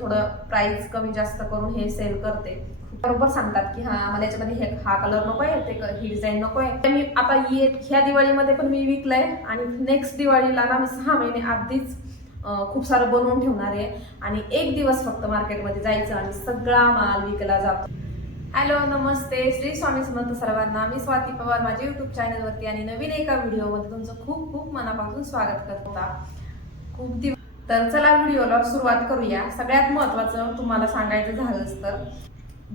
थोडं प्राइस कमी जास्त करून हे सेल करते. बरोबर सांगतात की हा मला याच्यामध्ये हे हा कलर नको आहे ते ही डिझाईन नको आहे. मी आता ये ह्या दिवाळीमध्ये पण मी विकलंय आणि नेक्स्ट दिवाळीला ना मी सहा महिने आधीच खूप सारं बनवून ठेवणार आहे. आणि एक दिवस फक्त मार्केटमध्ये जायचं आणि सगळा माल विकला जातो. हॅलो नमस्ते. श्री स्वामी समर्थ सर्वांना. मी स्वाती पवार माझ्या युट्यूब चॅनलवरती आणि नवीन एका व्हिडिओमध्ये तुमचं खूप खूप मनापासून स्वागत करता. खूप दिवस तर चला व्हिडिओला सुरुवात करूया. सगळ्यात महत्वाचं तुम्हाला सांगायचं झालंच तर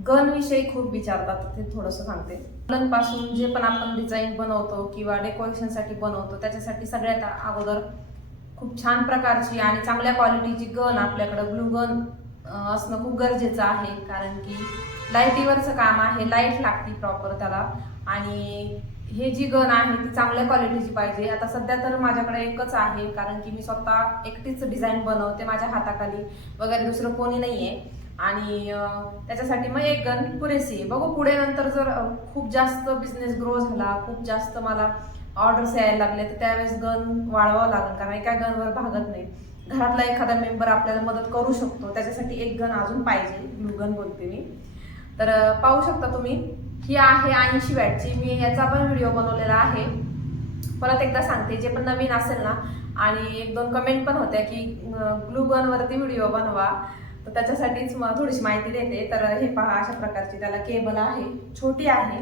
गन विषयी खूप विचारतात ते थोडंसं सांगते. गनपासून जे पण आपण डिझाईन बनवतो किंवा डेकोरेशनसाठी बनवतो त्याच्यासाठी सगळ्यात अगोदर खूप छान प्रकारची आणि चांगल्या क्वालिटीची गन आपल्याकडं ग्लू गन असणं खूप गरजेचं आहे. कारण की लाईटीवरचं काम आहे लाइट लागते प्रॉपर त्याला. आणि हे जी गन आहे ती चांगल्या क्वालिटीची पाहिजे. आता सध्या तर माझ्याकडे एकच आहे कारण की मी स्वतः एकटीच डिझाईन बनवते माझ्या हाताखाली. वगैरे दुसरं कोणी नाही आहे आणि त्याच्यासाठी मग एक गन पुरेशी आहे. बघू पुढे नंतर जर खूप जास्त बिझनेस ग्रो झाला खूप जास्त मला ऑर्डर्स यायला लागले तर त्यावेळेस गन वाढवावं लागेल. कारण एका गनवर भागत नाही. घरातला एखादा मेंबर आपल्याला मदत करू शकतो. त्याच्यासाठी एक गन अजून पाहिजे. ग्लू गन बोलते मी. तर पाहू शकता तुम्ही ही आहे ऐंशी वॅटची. मी याचा पण व्हिडिओ बनवलेला आहे. परत एकदा सांगते जे पण नवीन असेल ना आणि एक दोन कमेंट पण होत्या की ग्लू गनवरती व्हिडिओ बनवा. तर त्याच्यासाठीच मग थोडीशी माहिती देते. तर हे पहा अशा प्रकारची त्याला केबल आहे. छोटी आहे.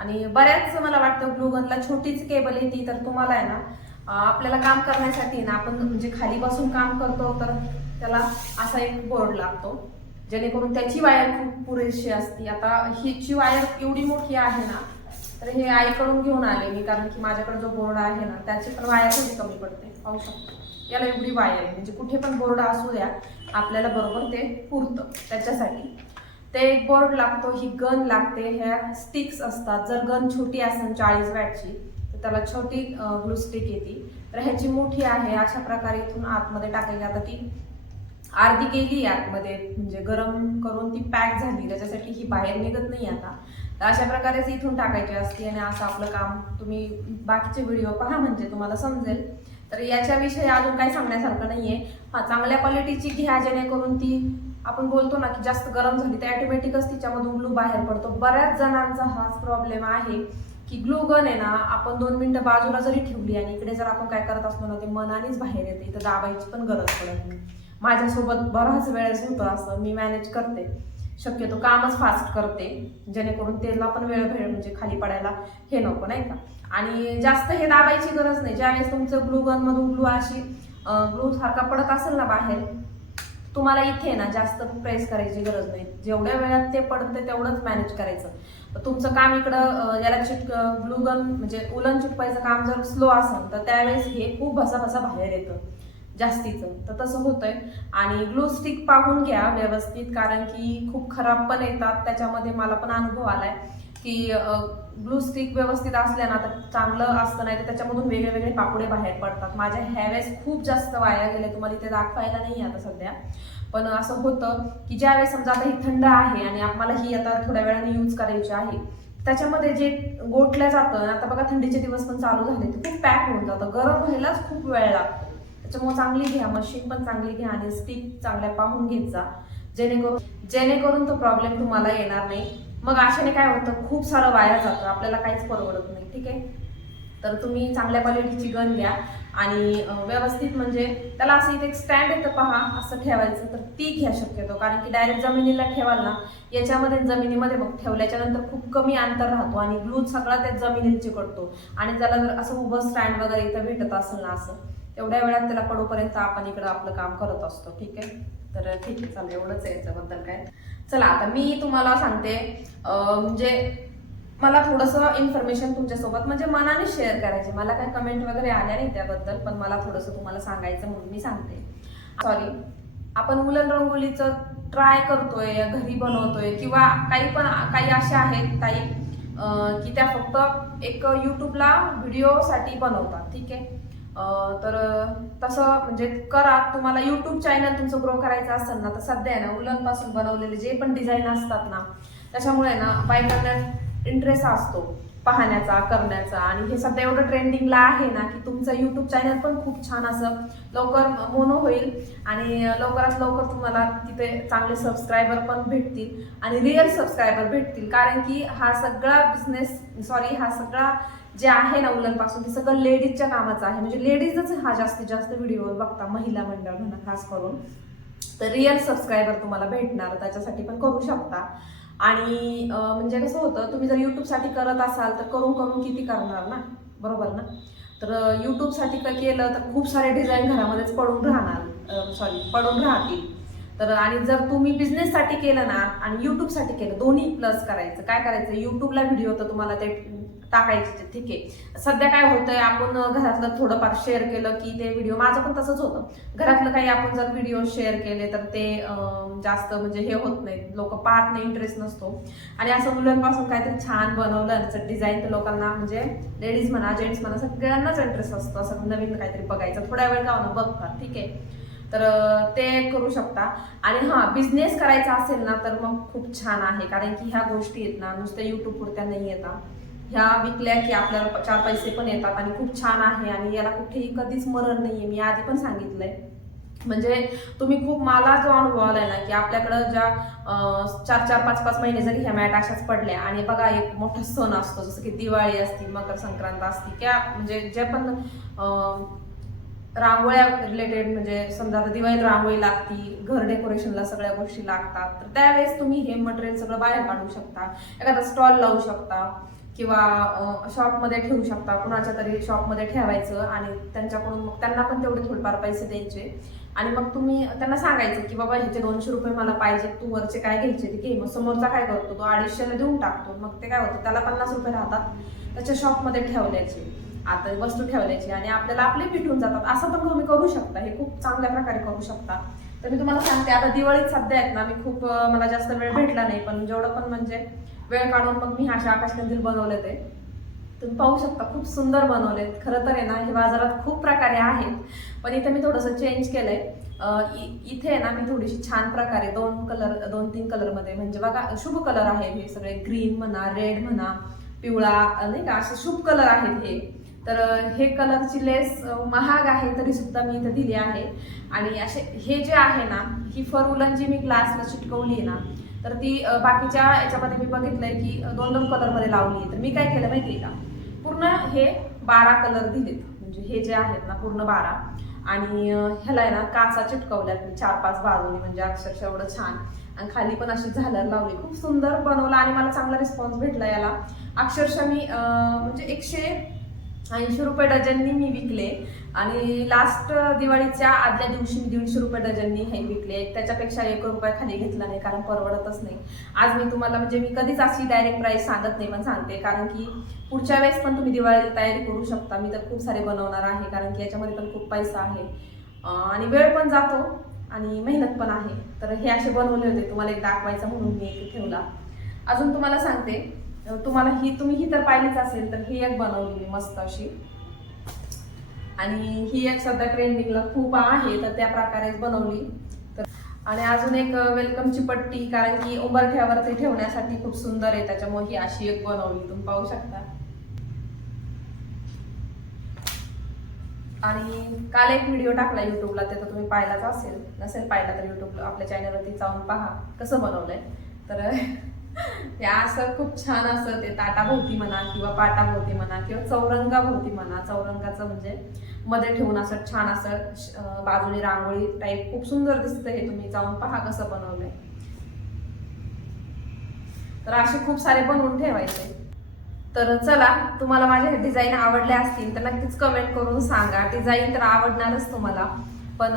आणि बऱ्याच मला वाटतं ग्लू गनला छोटीच केबल येते तर तुम्हाला आहे ना आपल्याला काम करण्यासाठी ना आपण म्हणजे खाली बसून काम करतो तर त्याला असा एक बोर्ड लागतो. जेणेकरून त्याची वायर खूप पुरेशी असते. आता हिची वायर एवढी मोठी आहे ना तर हे आईकडून घेऊन आले मी कारण की माझ्याकडे जो बोर्ड आहे ना त्याची पण वायर खूप कमी पडते. पाहू शकतो. याला एवढी वायर आहे. म्हणजे कुठे पण बोर्ड असू द्या आपल्याला बरोबर ते पुरतं त्याच्यासाठी. ते एक बोर्ड लागतो ही गन लागते. ह्या स्टिक्स असतात. जर गन छोटी असेल चाळीस वॅटची तर त्याला छोटी ग्लू स्टिक येते. तर ह्याची मोठी आहे. अशा प्रकारे इथून आतमध्ये टाकायची आता ती अर्धी गेली आतमध्ये म्हणजे गरम करून ती पॅक झाली त्याच्यासाठी ही बाहेर निघत नाही आता. तर अशा प्रकारेच इथून टाकायची असते आणि असं आपलं काम तुम्ही बाकीचे व्हिडिओ पहा म्हणजे तुम्हाला समजेल. तर याच्याविषयी अजून काही सांगण्यासारखं नाहीये. हा चांगल्या क्वालिटीची घ्या जेणेकरून ती आपण बोलतो ना की जास्त गरम झाली तर ऑटोमॅटिकच तिच्यामधून ग्लू बाहेर पडतो. बऱ्याच जणांचा हाच प्रॉब्लेम आहे की ग्लू गन आहे ना आपण दोन मिनटं बाजूला जरी ठेवली आणि इकडे जर आपण काय करत असलो ना ते मनानेच बाहेर येते इथं दाबायची पण गरज पडत नाही. माझ्यासोबत बराच वेळेस होतं असं मी मॅनेज करते. शक्यतो कामच फास्ट करते. जेणेकरून त्याला पण वेळ भेळ म्हणजे खाली पडायला हे नको नाही का? आणि जास्त हे दाबायची गरज नाही. ज्यावेळेस तुमचं ग्लू गनमधून ग्लू अशी ग्लू सारखा पडत असेल ना बाहेर तुम्हाला इथे ना जास्त प्रेस करायची गरज नाही. जेवढ्या वेळात ते पडतं तेवढंच मॅनेज करायचं. तुमचं काम इकडं याला चिटक ग्लू गन म्हणजे उलन चिटपायचं काम जर स्लो असेल तर त्यावेळेस हे खूप भसा भसा बाहेर येतं. जास्तीचं. तर तसं होतंय. आणि ग्लू स्टिक पाहून घ्या व्यवस्थित कारण की खूप खराब पण येतात. त्याच्यामध्ये मला पण अनुभव आलाय की ग्लू स्टिक व्यवस्थित असल्या ना तर चांगलं असतं नाही तर त्याच्यामधून वेगळे वेगळे पापुडे बाहेर पडतात. माझ्या ह्यावेळेस खूप जास्त वाया गेले तुम्हाला इथे दाखवायला नाही आता सध्या. पण असं होतं की ज्यावेळेस समजा आता ही थंड आहे आणि आम्हाला ही आता थोड्या वेळाने यूज करायची आहे त्याच्यामध्ये जे गोठल्या जातं आता बघा थंडीचे दिवस पण चालू झाले ते खूप पॅक होऊन जातं. गरम व्हायलाच खूप वेळ लागतो. त्याच्यामुळे चांगली घ्या मशीन पण चांगली घ्या आणि स्टिक चांगल्या पाहून घेत जा. जेणेकरून जेणेकरून तो प्रॉब्लेम तुम्हाला येणार नाही. मग अशाने काय होतं खूप सारं वाया जातं. आपल्याला काहीच परवडत नाही ठीक आहे? तर तुम्ही चांगल्या क्वालिटीची गन घ्या आणि व्यवस्थित म्हणजे त्याला असं इथे एक स्टँड येतं पहा असं ठेवायचं. तर ती घ्या शक्यतो. कारण की डायरेक्ट जमिनीला ठेवाल ना याच्यामध्ये जमिनीमध्ये बघ ठेवल्याच्या नंतर खूप कमी अंतर राहतो आणि ग्लू सगळा त्या जमिनीत चिकटतो. आणि त्याला जर असं उभं स्टँड वगैरे इथं भेटत असेल ना असं तेवढ्या वेळात त्याला पडोपर्यंत आपण इकडं आपलं काम करत असतो. ठीक आहे? तर ठीक आहे चालेल. एवढंच आहे याच्याबद्दल काय? चला आता मी तुम्हाला सांगते. म्हणजे मला थोडंसं इन्फॉर्मेशन तुमच्यासोबत म्हणजे मनाने शेअर करायची. मला काही कमेंट वगैरे आल्या नाही त्याबद्दल पण मला थोडंसं तुम्हाला सांगायचं म्हणून मी सांगते. सॉरी आपण उलन रंगोलीचं ट्राय करतोय घरी बनवतोय किंवा काही पण काही अशा आहेत काही की त्या फक्त एक युट्यूबला व्हिडिओसाठी बनवतात. ठीक आहे? तर तसं म्हणजे करा. तुम्हाला युट्यूब चॅनल तुमचं ग्रो करायचं असेल ना तर सध्या आहे ना उलनपासून बनवलेले जे पण डिझाईन असतात ना त्याच्यामुळे ना बायकांना इंटरेस्ट असतो. पाहण्याचा करण्याचा. आणि हे सध्या एवढं ट्रेंडिंगला आहे ना की तुमचं युट्यूब चॅनल पण खूप छान असं लवकर मोनो होईल. आणि लवकरात लवकर तुम्हाला तिथे चांगले सबस्क्रायबर पण भेटतील आणि रिअल सबस्क्रायबर भेटतील. कारण की हा सगळा बिझनेस सॉरी हा सगळा जे आहे ना उलनपासून ते सगळं लेडीजच्या कामाचं आहे. म्हणजे लेडीजच हा जास्तीत जास्त व्हिडिओ बघता महिला मंडळ म्हणा खास करून. तर रिअल सबस्क्रायबर तुम्हाला भेटणार. त्याच्यासाठी पण करू शकता. आणि म्हणजे कसं होतं तुम्ही जर यूट्यूबसाठी करत असाल तर करून करून किती करणार ना? बरोबर ना? तर यूट्यूबसाठी काय केलं तर खूप सारे डिझाईन घरामध्येच पडून राहणार सॉरी पडून राहतील. तर आणि जर तुम्ही बिझनेससाठी केलं ना आणि यूट्यूबसाठी केलं दोन्ही प्लस करायचं. काय करायचं? यूट्यूबला व्हिडिओ तर तुम्हाला ते टाकायचे ठीक आहे. सध्या काय होतंय आपण घरातलं थोडंफार शेअर केलं की ते व्हिडिओ माझं पण तसंच होतं. घरातलं काही आपण जर व्हिडिओ शेअर केले तर ते जास्त म्हणजे हे होत नाही. लोक पाहत नाही इंटरेस्ट नसतो. आणि असं मुलांपासून काहीतरी छान बनवलं डिझाईन तर लोकांना म्हणजे लेडीज म्हणा जेंट्स म्हणा सगळ्यांनाच इंटरेस्ट असतो. असं नवीन काहीतरी बघायचं. थोड्या वेळ का होणं बघतात ठीक आहे. तर ते करू शकता. आणि हा बिझनेस करायचा असेल ना तर मग खूप छान आहे. कारण की ह्या गोष्टी आहेत ना नुसत्या युट्यूब पुरत्या नाही येतात ह्या विकल्या की आपल्याला चार पैसे पण येतात आणि खूप छान आहे आणि याला कुठेही कधीच मरण नाहीये. मी आधी पण सांगितलंय. म्हणजे तुम्ही खूप मला जो अनुभव आलाय ना की आपल्याकडं ज्या चार चार पाच पाच महिने जरी ह्या मॅट अशाच पडल्या आणि बघा एक मोठा सण असतो जसं की दिवाळी असती मकर संक्रांत असती किंवा म्हणजे जे पण रांगोळ्या रिलेटेड म्हणजे समजा आता दिवाळीत रांगोळी लागती घर डेकोरेशनला सगळ्या गोष्टी लागतात तर त्यावेळेस तुम्ही हे मटेरियल सगळं बाहेर काढू शकता. एखादा स्टॉल लावू शकता. किंवा शॉपमध्ये ठेवू शकता. कुणाच्या तरी शॉपमध्ये ठेवायचं आणि त्यांच्याकडून मग त्यांना पण तेवढे थोडेफार पैसे द्यायचे. आणि मग तुम्ही त्यांना सांगायचं की बाबा ह्याचे दोनशे रुपये मला पाहिजे तू वरचे काय घ्यायचे ते घे. मग समोरचा काय करतो? तो अडीचशेला देऊन टाकतो. मग ते काय होतं? त्याला पन्नास रुपये राहतात. त्याच्या शॉपमध्ये ठेवल्याचे आता वस्तू ठेवल्याची आणि आपल्याला आपले पिठून जातात. असं पण तुम्ही करू शकता. हे खूप चांगल्या प्रकारे करू शकता. तर मी तुम्हाला सांगते आता दिवाळीत सध्या आहेत ना मी खूप मला जास्त वेळ भेटला नाही पण जेवढं पण म्हणजे वेळ काढून मग मी अशा आकाशकंदील बनवले ते. तुम्ही पाहू शकता खूप सुंदर बनवलेत. खरं तर आहे ना हे बाजारात खूप प्रकारे आहेत. पण इथे मी थोडंसं चेंज केलंय. इथे आहे ना मी थोडीशी छान प्रकारे दोन कलर दोन तीन कलरमध्ये म्हणजे बघा शुभ कलर आहेत हे सगळे. ग्रीन म्हणा रेड म्हणा पिवळा नाही का असे शुभ कलर आहेत हे. तर हे कलरची लेस महाग आहे तरी सुद्धा मी इथे दिली आहे. आणि असे हे जे आहे ना ही फर उलन जी मी ग्लासला चिटकवली आहे ना तर ती बाकीच्या याच्यामध्ये मी बघितलंय की दोन दोन कलरमध्ये लावली आहे. तर मी काय केलं माहिती का? पूर्ण हे बारा कलर दिलेत. म्हणजे हे जे आहेत ना पूर्ण बारा. आणि ह्याला आहे ना काचा चिटकवल्यात मी चार पाच बाजूनी. म्हणजे अक्षरशः एवढं छान. आणि खाली पण अशी झालर लावली. खूप सुंदर बनवलं आणि मला चांगला रिस्पॉन्स भेटला याला. अक्षरशः मी म्हणजे एकशे ऐंशी रुपये डझननी मी विकले. आणि लास्ट दिवाळीच्या आदल्या दिवशी मी दीडशे रुपये डझननी हे विकले. त्याच्यापेक्षा एक रुपया खाली घेतला नाही कारण परवडतच नाही. आज मी तुम्हाला म्हणजे मी कधीच अशी डायरेक्ट प्राईस सांगत नाही पण सांगते. कारण की पुढच्या वेळेस पण तुम्ही दिवाळीला तयारी करू शकता. मी तर खूप सारे बनवणार आहे कारण की याच्यामध्ये पण खूप पैसा आहे. आणि वेळ पण जातो आणि मेहनत पण आहे. तर हे असे बनवले होते. तुम्हाला एक दाखवायचं म्हणून मी एक ठेवला. अजून तुम्हाला सांगते. तुम्हाला ही तुम्ही ही तर पाहिलीच असेल तर ही एक बनवली मी मस्त अशी. आणि ही एक सध्या ट्रेंडिंगला खूप आहे तर त्या प्रकारेच बनवली. तर आणि अजून एक वेलकमची पट्टी कारण की उंबरठ्यावरती ठेवण्यासाठी खूप सुंदर आहे त्याच्यामुळे ही अशी एक बनवली तुम्ही पाहू शकता. आणि काल एक व्हिडिओ टाकला युट्यूबला ते तर तुम्ही पाहिलाच असेल. नसेल पाहिला तर युट्यूबला आपल्या चॅनलवरती जाऊन पहा कसं बनवलंय. तर हे असं खूप छान असं ते ताटाभोवती म्हणा किंवा पाटाभोवती म्हणा किंवा चौरंगाभोवती म्हणा चौरंगाचं म्हणजे मध्ये ठेवून असं छान असं बाजूने रांगोळी टाईप खूप सुंदर दिसतं हे तुम्ही जाऊन पहा कसं बनवलंय. तर असे खूप सारे बनवून ठेवायचे. तर चला तुम्हाला माझे डिझाईन आवडले असतील तर नक्कीच कमेंट करून सांगा. डिझाईन तर आवडणारच तुम्हाला. पण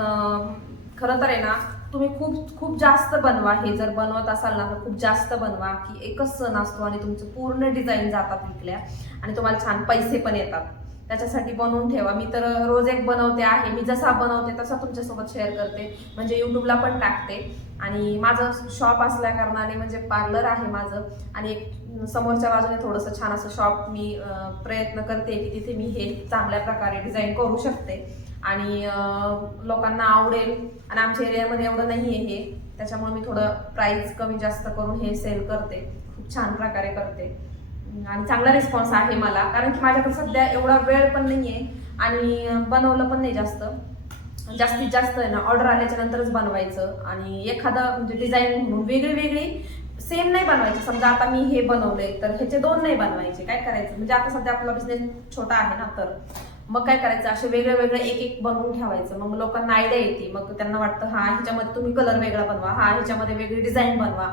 खरं तर आहे ना तुम्ही खूप खूप जास्त बनवा. हे जर बनवत असाल ना तर खूप जास्त बनवा की एकच सण असतो आणि तुमचं पूर्ण डिझाईन जातात विकल्या. आणि तुम्हाला छान पैसे पण येतात. त्याच्यासाठी बनवून ठेवा. मी तर रोज एक बनवते आहे. मी जसा बनवते तसा तुमच्यासोबत शेअर करते. म्हणजे युट्यूबला पण टाकते. आणि माझं शॉप असल्या कारणाने म्हणजे पार्लर आहे माझं. आणि एक समोरच्या बाजूने थोडंसं छान असं शॉप मी प्रयत्न करते की तिथे मी हे चांगल्या प्रकारे डिझाईन करू शकते. आणि लोकांना आवडेल. आणि आमच्या एरियामध्ये एवढं नाही आहे हे. त्याच्यामुळे मी थोडं प्राईस कमी जास्त करून हे सेल करते. खूप छान प्रकारे करते. आणि चांगला रिस्पॉन्स आहे मला. कारण की माझ्याकडे सध्या एवढा वेळ पण नाही आहे आणि बनवलं पण नाही जास्त. जास्तीत जास्त आहे ना ऑर्डर आल्याच्या नंतरच बनवायचं. आणि एखादं म्हणजे डिझाईन म्हणून वेगळी वेगळी सेम नाही बनवायची. समजा आता मी हे बनवले तर ह्याचे दोन नाही बनवायचे. काय करायचं? म्हणजे आता सध्या आपला बिझनेस छोटा आहे ना तर. मग काय करायचं? असे वेगळे वेगळे एक एक बनवून ठेवायचं. मग लोकांना आयडिया येते. मग त्यांना वाटतं हा ह्याच्यामध्ये तुम्ही कलर वेगळा बनवा. हा ह्याच्यामध्ये वेगळी डिझाईन बनवा.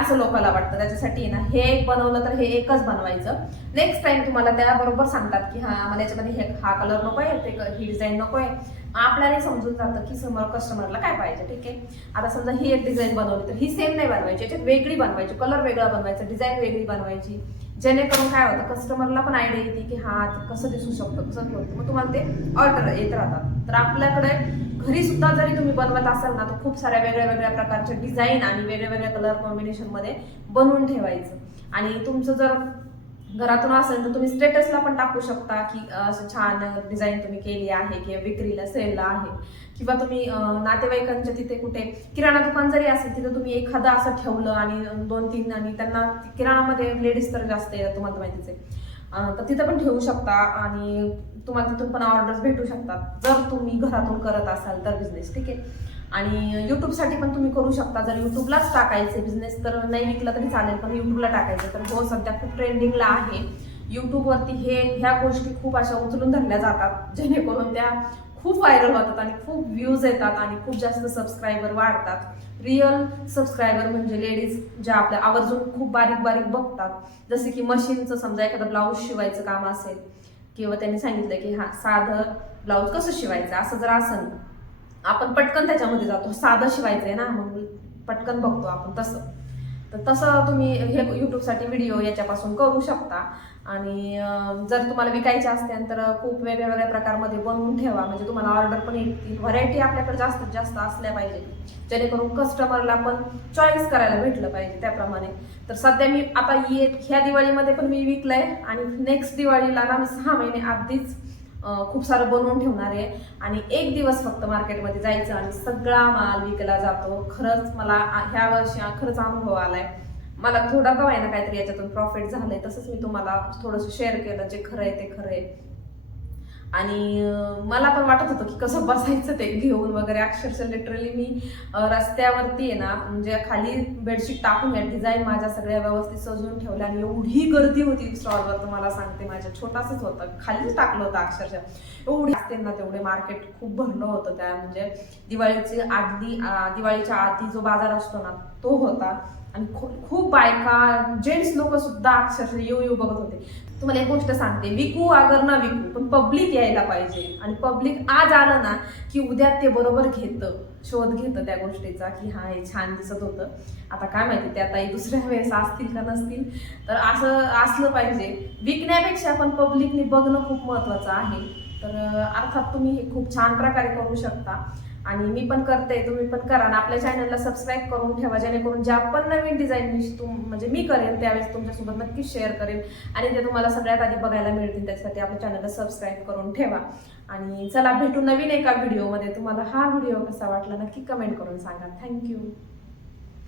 असं लोकांना वाटतं. त्याच्यासाठी आहे ना हे एक बनवलं तर हे एकच बनवायचं. नेक्स्ट टाइम तुम्हाला त्याबरोबर सांगतात की हा मला याच्यामध्ये हे हा कलर नको आहे ते क- ही डिझाईन नको आहे आपल्याला समजून जातं की समोर कस्टमरला काय पाहिजे ठीक आहे? आता समजा ही एक डिझाईन बनवली तर ही सेम नाही बनवायची याच्यात वेगळी बनवायची कलर वेगळा बनवायचा डिझाईन वेगळी बनवायची. जेणेकरून काय होतं कस्टमरला पण आयडिया येते की हा कसं दिसू शकतं कसं होतं. मग तुम्हाला ते ऑर्डर येत राहतात. तर आपल्याकडे घरी सुद्धा जरी तुम्ही बनवत असाल ना तर खूप साऱ्या वेगळ्या वेगळ्या प्रकारचे डिझाईन आणि वेगळ्या वेगळ्या कलर कॉम्बिनेशनमध्ये बनवून ठेवायचं. आणि तुमचं जर घरातून असेल तर तुम्ही स्टेटसला पण टाकू शकता की असं छान डिझाईन तुम्ही केली आहे किंवा विक्रीला सेलला आहे. किंवा तुम्ही नातेवाईकांच्या तिथे कुठे किराणा दुकान जरी असेल तिथे तुम्ही एखादं असं ठेवलं आणि दोन तीन आणि त्यांना किराणामध्ये लेडीज तर जास्त येतात तुम्हाला माहितीच आहे. तर तिथं पण ठेवू शकता आणि तुम्हाला तिथून पण ऑर्डर्स भेटू शकतात. जर तुम्ही घरातून करत असाल तर बिझनेस ठीक आहे? आणि युट्यूबसाठी पण तुम्ही करू शकता. जर युट्यूबलाच टाकायचे बिझनेस तर नाही विकला तरी चालेल पण युट्यूबला टाकायचं. तर हो सध्या खूप ट्रेंडिंगला आहे. युट्यूबवरती हे ह्या गोष्टी खूप अशा उचलून धरल्या जातात जेणेकरून त्या खूप व्हायरल होतात आणि खूप व्ह्यूज येतात आणि खूप जास्त सबस्क्रायबर वाढतात. रिअल सबस्क्रायबर म्हणजे लेडीज ज्या आपल्या आवर्जून खूप बारीक बारीक बघतात. जसे की मशीनचं समजा एखादं ब्लाऊज शिवायचं काम असेल किंवा त्यांनी सांगितलं की हा साधं ब्लाऊज कसं शिवायचं? असं जर असेल आपण पटकन त्याच्यामध्ये जातो. हो, साधं शिवायचं आहे ना मग पटकन बघतो आपण तसं. तर तसं तुम्ही हे युट्यूबसाठी व्हिडिओ याच्यापासून करू शकता. आणि जर तुम्हाला विकायचे असतील तर खूप वेगळ्या वेगळ्या प्रकारमध्ये बनवून ठेवा. म्हणजे तुम्हाला ऑर्डर पण येतील व्हरायटी आपल्याकडे जास्तीत जास्त असल्या पाहिजे. जेणेकरून कस्टमरला पण चॉईस करायला भेटलं पाहिजे त्याप्रमाणे. तर सध्या मी आता ये ह्या दिवाळीमध्ये पण मी विकलंय. आणि नेक्स्ट दिवाळीला ना मी सहा महिने आधीच खूप सारं बनवून ठेवणार आहे. आणि एक दिवस फक्त मार्केटमध्ये जायचं आणि सगळा माल विकला जातो. खरंच मला ह्या वर्षी खरंच अनुभव आलाय. मला थोडा का व्हायना काहीतरी याच्यातून प्रॉफिट झालंय तसंच मी तुम्हाला थोडंसं शेअर केलं जे खरं आहे ते खरं आहे. आणि मला पण वाटत होतं की कसं बसायचं ते घेऊन वगैरे. अक्षरशः लिटरली मी रस्त्यावरती आहे ना म्हणजे खाली बेडशीट टाकून या डिझाईन माझ्या सगळ्या व्यवस्थित सजवून ठेवल्या आणि एवढी गर्दी होती स्टॉलवर तुम्हाला सांगते माझ्या. छोटासच होतं. खालीच टाकलं होतं अक्षरशः. एवढी असते ना तेवढे मार्केट खूप भरलं होतं त्या म्हणजे दिवाळीची आधी दिवाळीच्या आधी जो बाजार असतो ना तो होता. आणि खूप खूप बायका जेंट्स लोक सुद्धा अक्षरशः येऊ येऊ बघत होते. तुम्हाला एक गोष्ट सांगते. विकू अगर ना विकू पण पब्लिक यायला पाहिजे. आणि पब्लिक आज आलं ना की उद्या ते बरोबर घेतं. शोध घेतं त्या गोष्टीचा की हा हे छान दिसत होतं. आता काय माहिती ते आता दुसऱ्या वेळेस असतील का नसतील. तर असं असलं पाहिजे. विकण्यापेक्षा पण पब्लिकने बघणं खूप महत्वाचं आहे. तर अर्थात तुम्ही हे खूप छान प्रकारे करू शकता. आणि मी पण करते तुम्ही पण करा आणि आपल्या चॅनलला सबस्क्राईब करून ठेवा जेणेकरून ज्या पण नवीन डिझाईन मी तुम म्हणजे मी करेन त्यावेळेस तुमच्यासोबत नक्कीच शेअर करेन. आणि ते तुम्हाला सगळ्यात आधी बघायला मिळतील त्यासाठी आपल्या चॅनलला सबस्क्राईब करून ठेवा. आणि चला भेटू नवीन एका व्हिडिओमध्ये तुम्हाला हा व्हिडिओ कसा वाटला नक्की कमेंट करून सांगा. थँक्यू